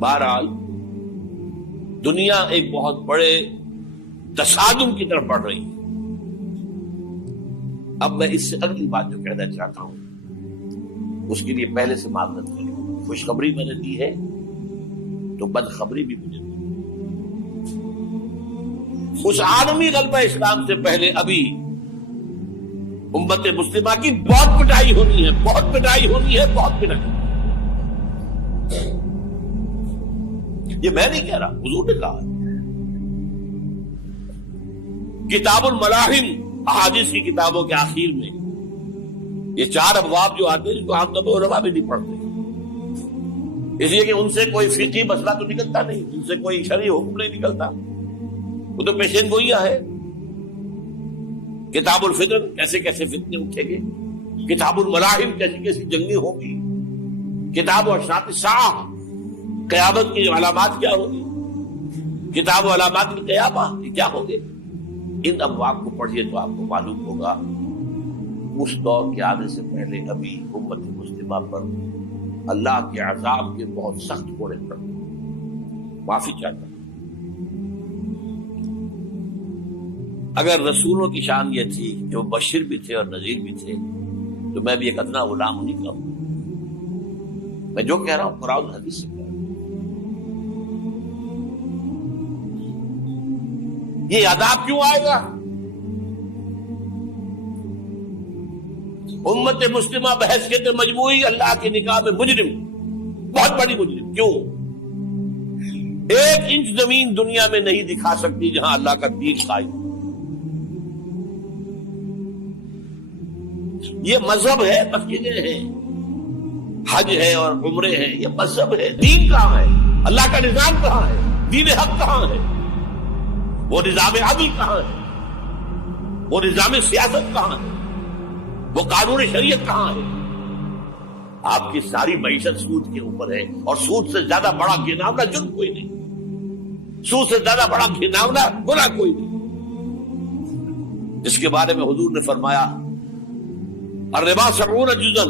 بہرحال دنیا ایک بہت بڑے تصادم کی طرف بڑھ رہی ہے. اب میں اس سے اگلی بات جو کہنا چاہتا ہوں اس کے لیے پہلے سے معذرت کروں. خوشخبری میں نے دی ہے تو بدخبری بھی مجھے دی. اس عالمی غلبہ اسلام سے پہلے ابھی امت مسلمہ کی بہت پٹائی ہونی ہے، بہت پٹائی ہونی ہے، بہت پٹائی. یہ میں نہیں کہہ رہا، حضور نے کہا. کتاب الملاحم احادیث کی کتابوں کے آخر میں یہ 4 ابواب جو آتے ہیں جن کو عام طور پر علماء بھی نہیں پڑھتے، اس لیے کہ ان سے کوئی فقہی مسئلہ تو نکلتا نہیں، ان سے کوئی شرعی حکم نہیں نکلتا، وہ تو پیشین گوئیاں ہے. کتاب الفتن کیسے کیسے فتنے اٹھیں گے، کتاب الملاحم کیسی کیسی جنگیں ہوں گی، کتاب اشراط الساعہ قیامت کی علامات کیا ہوگی، کتاب و علامات القیامہ یہ کیا ہوں گے. ان ابواب کو پڑھیے تو آپ کو معلوم ہوگا اس دور کے آنے سے پہلے ابھی امت مسلمہ پر اللہ کے عذاب کے بہت سخت کوڑے پڑ. معافی چاہتا ہوں. اگر رسولوں کی شان یہ تھی کہ وہ بشیر بھی تھے اور نذیر بھی تھے تو میں بھی ایک ادنا غلام نہیں کہوں. میں جو کہہ رہا ہوں قرآن حدیث سے کہہ رہا ہوں. یہ عذاب کیوں آئے گا؟ امت مسلمہ بحیثیت مجموعی اللہ کی نگاہ میں مجرم، بہت بڑی مجرم. کیوں؟ 1 انچ زمین دنیا میں نہیں دکھا سکتی جہاں اللہ کا دین قائم. یہ مذہب ہے، مسجدیں ہیں، حج ہے اور عمرے ہیں، یہ مذہب ہے. دین کہاں ہے؟ اللہ کا نظام کہاں ہے؟ دین حق کہاں ہے؟ وہ نظام عدل کہاں ہے؟ وہ نظام سیاست کہاں ہے؟ وہ قانون شریعت کہاں ہے؟ آپ کی ساری معیشت سود کے اوپر ہے، اور سود سے زیادہ بڑا گھناؤنا جرم کوئی نہیں، سود سے زیادہ بڑا گھناؤنا گناہ کوئی نہیں، جس کے بارے میں حضور نے فرمایا الربا 70 جزءا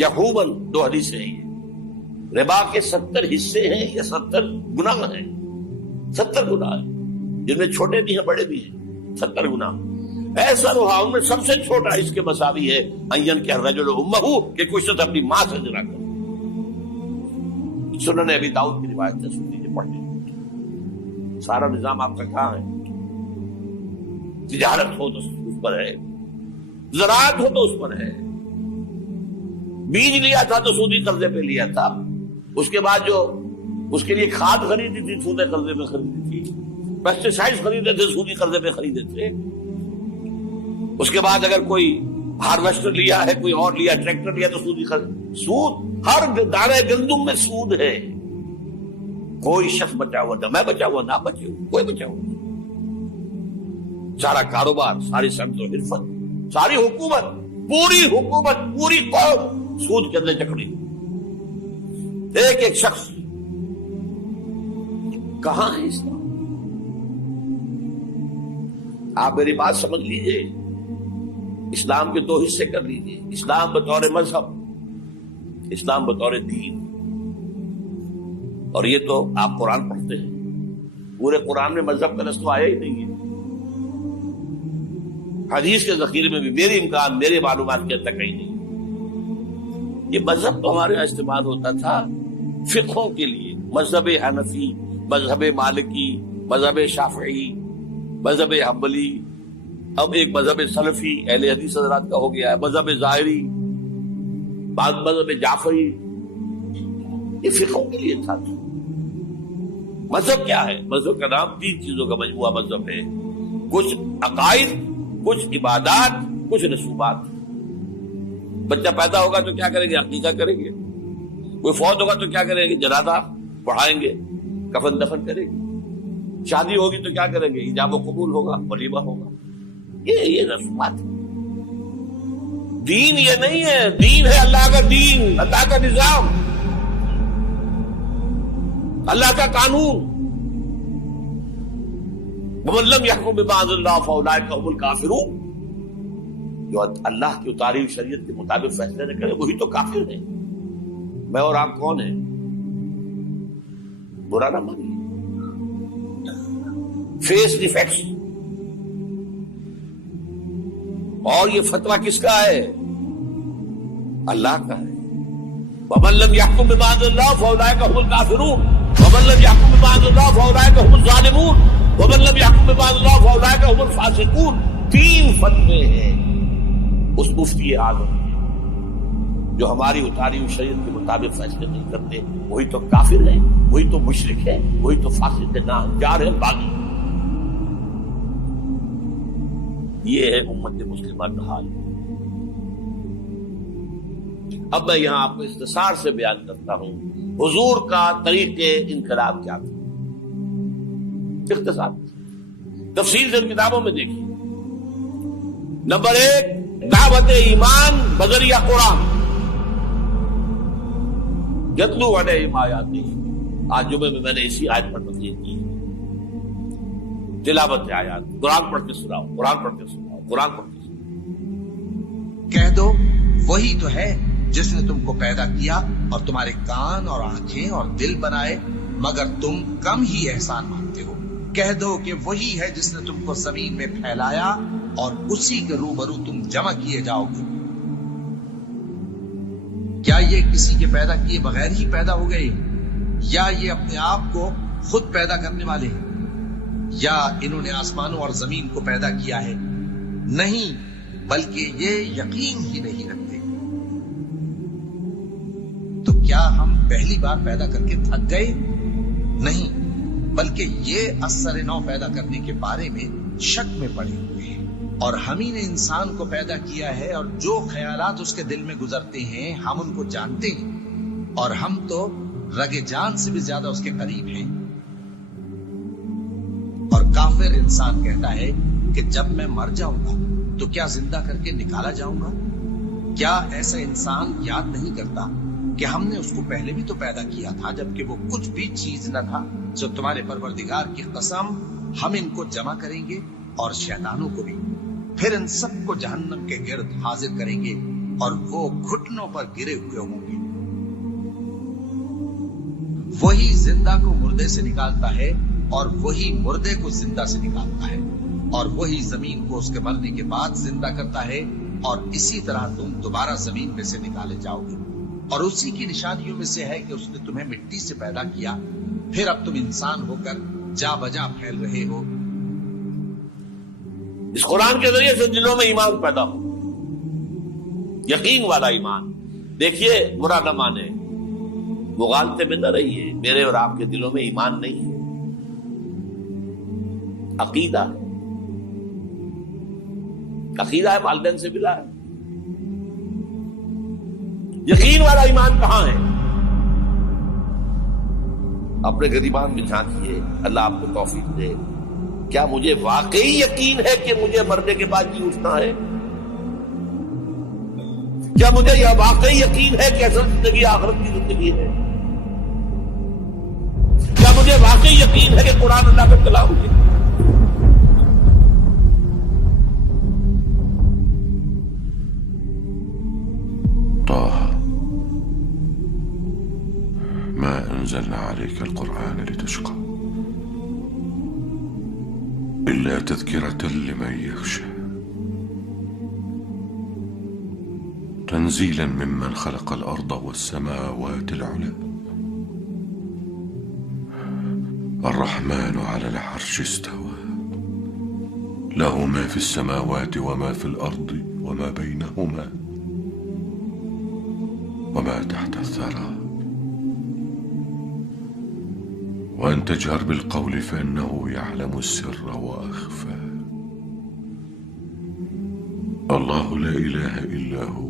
یحوما. 2 حدیثیں ہیں. ربا کے 70 حصے ہیں یا 70 گناہ ہیں. 70 گناہ ہیں جن میں چھوٹے بھی ہیں بڑے بھی ہیں. 70 گناہ. ایسا رہا ان میں سب سے چھوٹا اس کے مساوی ہے این کہ الرجل امہ، کہ کوئی شخص اپنی ماں سے زنا کرے. سنن ابی داؤد کی روایت ہے، سن لیجیے پڑھ لیجیے. سارا نظام آپ کا کہاں ہے؟ تجارت ہو تو اس پر ہے، زراعت ہو تو اس پر ہے. بیج لیا تھا تو سودی قرضے پہ لیا تھا، اس کے بعد جو اس کے لیے کھاد خریدی تھی سودی قرضے پہ خریدی تھی، پیسٹیسائڈ خریدے تھے سودی قرضے پہ خریدے تھے. اس کے بعد اگر کوئی ہارویسٹر لیا ہے، کوئی اور لیا، ٹریکٹر لیا تو سودی قرض. سود ہر دانے گندم میں سود ہے. کوئی شخص بچا ہوا نہ میں بچا ہوا نہ بچے ہوا، کوئی بچا ہوا. سارا کاروبار، ساری صنعت و حرفت، ساری حکومت، پوری حکومت، پوری قوم سود کے اندر جکڑی. ایک ایک شخص. کہاں ہے اسلام؟ آپ میری بات سمجھ لیجئے. اسلام کے 2 حصے کر لیجئے. اسلام بطور مذہب، اسلام بطور دین. اور یہ تو آپ قرآن پڑھتے ہیں، پورے قرآن میں مذہب کا لفظ تو آیا ہی نہیں ہے. حدیث کے ذخیرے میں بھی میری امکان، میرے معلومات کے تک کہیں نہیں. یہ مذہب تو ہمارے یہاں استعمال ہوتا تھا فقہوں کے لیے. مذہب حنفی، مذہب مالکی، مذہب شافعی، مذہب حنبلی، اب ایک مذہب سلفی اہل حدیث حضرات کا ہو گیا ہے، مذہب ظاہری، بعد مذہب جعفری. یہ فقہوں کے لیے تھا. مذہب کیا ہے؟ مذہب کا نام 3 چیزوں کا مجموعہ مذہب ہے. کچھ عقائد، کچھ عبادات، کچھ رسومات. بچہ پیدا ہوگا تو کیا کریں گے؟ عقیقہ کریں گے. کوئی فوت ہوگا تو کیا کریں گے؟ جنازہ پڑھائیں گے، کفن دفن کریں گے. شادی ہوگی تو کیا کریں گے؟ ایجاب و قبول ہوگا، ولیمہ ہوگا. یہ رسومات. دین یہ نہیں ہے. دین ہے اللہ کا دین، اللہ کا نظام، اللہ کا قانون. وَمَن لَّمْ يَحْكُم بِمَا أَنزَلَ اللَّهُ فَأُولَٰئِكَ هُمُ الْكَافِرُونَ. جو اللہ کی اتاری شریعت کے مطابق فیصلے نہ کرے وہی تو کافر ہے. میں اور آپ کون ہیں؟ برا نہ مانیے. فیس دی فیکٹس. اور یہ فتویٰ کس کا ہے؟ اللہ کا ہے. وَمَن لَّمْ يَحْكُم بِمَا أَنزَلَ اللَّهُ فَأُولَٰئِكَ هُمُ الْكَافِرُونَ وَمَن لَّمْ يَحْكُم بِمَا أَنزَلَ اللَّهُ فَأُولَٰئِكَ هُمُ الظَّالِمُونَ وَمَن لَّمْ يَحْكُم بِمَا أَنزَلَ اللَّهُ فَأُولَٰئِكَ هُمُ الْفَاسِقُونَ. 3 فتوے ہیں اس مفتی اعظم کے جو ہماری اتاری ہوئی شریعت کے مطابق فیصلے نہیں کرتے. وہی تو کافر ہے, وہی تو مشرک ہے, وہی تو فاسق ہے, ناہنجار ہے, باغی. یہ ہے امت مسلمہ کا حال. اب میں یہاں آپ کو اختصار سے بیان کرتا ہوں حضور کا طریقے انقلاب کیا تھا. اختصار تفصیل سے کتابوں میں دیکھیے. نمبر 1, دعوت ایمان بذریعہ قرآن. یتلو علیہم آیاتہ. آج جمعے میں نے اسی آیت پر تقریر کی. تلاوت آیات, قرآن پڑھ کے سناؤ, قرآن پڑھ کے سناؤ, قرآن پڑھ کے سناؤ. کہہ دو وہی تو ہے جس نے تم کو پیدا کیا اور تمہارے کان اور آنکھیں اور دل بنائے, مگر تم کم ہی احسان مانتے ہو. کہہ دو کہ وہی ہے جس نے تم کو زمین میں پھیلایا اور اسی کے روبرو تم جمع کیے جاؤ گے. کیا یہ کسی کے پیدا کیے بغیر ہی پیدا ہو گئے, یا یہ اپنے آپ کو خود پیدا کرنے والے ہیں, یا انہوں نے آسمانوں اور زمین کو پیدا کیا ہے؟ نہیں, بلکہ یہ یقین ہی نہیں رکھتے. تو کیا ہم پہلی بار پیدا کر کے تھک گئے؟ نہیں, بلکہ یہ اثر نو پیدا کرنے کے بارے میں شک میں پڑے ہوئے ہیں. اور ہم ہی نے انسان کو پیدا کیا ہے, اور جو خیالات اس کے دل میں گزرتے ہیں ہم ان کو جانتے ہیں, اور ہم تو رگے جان سے بھی زیادہ اس کے قریب ہیں. اور کافر انسان کہتا ہے کہ جب میں مر جاؤں گا تو کیا زندہ کر کے نکالا جاؤں گا؟ کیا ایسا انسان یاد نہیں کرتا کہ ہم نے اس کو پہلے بھی تو پیدا کیا تھا جبکہ وہ کچھ بھی چیز نہ تھا؟ سو تمہارے پروردگار کی قسم ہم ان کو جمع کریں گے اور شیطانوں کو بھی, پھر ان سب کو جہنم کے گرد حاضر کریں گے اور وہ گھٹنوں پر گرے ہوئے ہوں گے. وہی زندہ کو مردے سے نکالتا ہے اور وہی مردے کو زندہ سے نکالتا ہے, اور وہی زمین کو اس کے مرنے کے بعد زندہ کرتا ہے, اور اسی طرح تم دوبارہ زمین میں سے نکالے جاؤ گے. اور اسی کی نشانیوں میں سے ہے کہ اس نے تمہیں مٹی سے پیدا کیا, پھر اب تم انسان ہو کر جا بجا پھیل رہے ہو. اس قرآن کے ذریعے سے دلوں میں ایمان پیدا ہو, یقین والا ایمان. دیکھیے, برا نہ مانے, مغالطے میں نہ رہیے. میرے اور آپ کے دلوں میں ایمان نہیں ہے, عقیدہ ہے. عقیدہ ہے, والدین سے ملا ہے. یقین والا ایمان کہاں ہے؟ اپنے غریبان میں جھانکیے, اللہ آپ کو توفیق دے. کیا مجھے واقعی یقین ہے کہ مجھے مرنے کے بعد جی اٹھنا ہے؟ کیا مجھے یہ واقعی یقین ہے کہ اصل زندگی آخرت کی زندگی ہے؟ کیا مجھے واقعی یقین ہے کہ قرآن اللہ کا کلام ہے؟ ما أنزلنا عليك القرآن لتشقى إلا تذكرة لمن يخشى تنزيلا ممن خلق الأرض والسماوات العلى الرحمن على العرش استوى له ما في السماوات وما في الأرض وما بينهما وما تحت الثرى وأن تجهر بالقول فإنه يعلم السر وأخفى الله لا إله إلا هو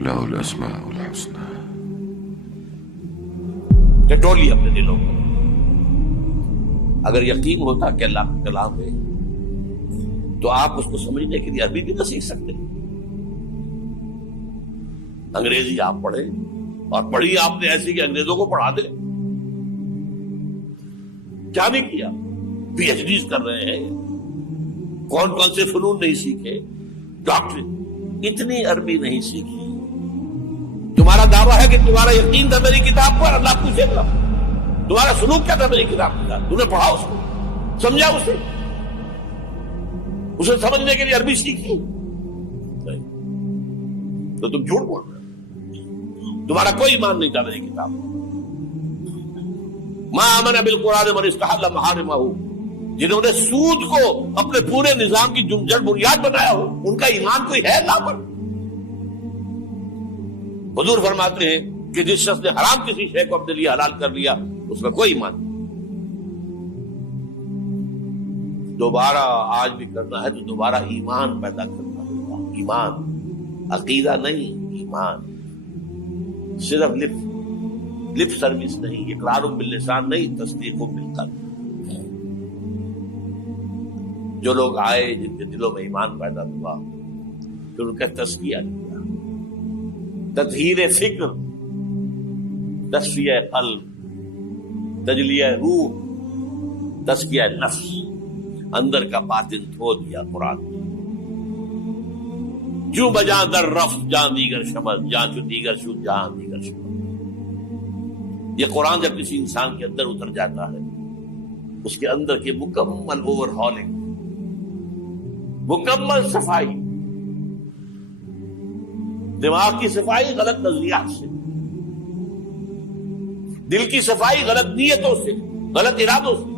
له الأسماء الحسنى. ٹٹولی اپنے دلوں کو. اگر یقین ہوتا کہ اللہ کا کلام ہے تو آپ اس کو سمجھنے کے لیے عربی بھی نہ سیکھ سکتے. انگریزی آپ پڑھے, اور پڑھی آپ نے ایسی کہ انگریزوں کو پڑھا دے. کیا نہیں کیا, پی ایچ ڈیز کر رہے ہیں, کون کون سے فنون نہیں سیکھے, ڈاکٹر. اتنی عربی نہیں سیکھی دعویٰ ہے کہ تمہارا یقین تھا میری کتاب پر، اللہ پوچھے گا تمہارا سلوک کیا تھا میری کتاب کے ساتھ، تم نے پڑھا اس کو، سمجھا اسے سمجھنے کے لیے عربی سیکھی؟ تو تم جھوٹ بول رہے ہو، تمہارا کوئی ایمان نہیں تھا میری کتاب۔ ما آمن بالقرآن من استحل محارمہ، جنہوں نے سود کو اپنے پورے نظام کی جڑ بنیاد بنایا ہو، ان کا ایمان کوئی ہے اللہ پر؟ حضور فرماتے ہیں کہ جس شخص نے حرام کسی شے کو اپنے لیے حلال کر لیا اس میں کوئی ایمان نہیں۔ دوبارہ آج بھی کرنا ہے تو دوبارہ ایمان پیدا کرنا ہوگا، ایمان، عقیدہ نہیں، ایمان، صرف لپ سروس نہیں، اقرار باللسان نہیں، تصدیق بالقلب۔ جو لوگ آئے جن کے دلوں میں ایمان پیدا ہوا پھر ان کا تزکیہ کیا، تطہیر فکر، تصفیہ قلب، تجلیہ روح، تزکیہ نفس، اندر کا باطن دھو دیا قرآن۔ جو بجا در رفت جان دیگر شمس، جان چو دیگر شو جان دیگر شمس۔ یہ قرآن جب کسی انسان کے اندر اتر جاتا ہے، اس کے اندر کی مکمل اوور ہالنگ، مکمل صفائی، دماغ کی صفائی غلط نظریات سے، دل کی صفائی غلط نیتوں سے، غلط ارادوں سے،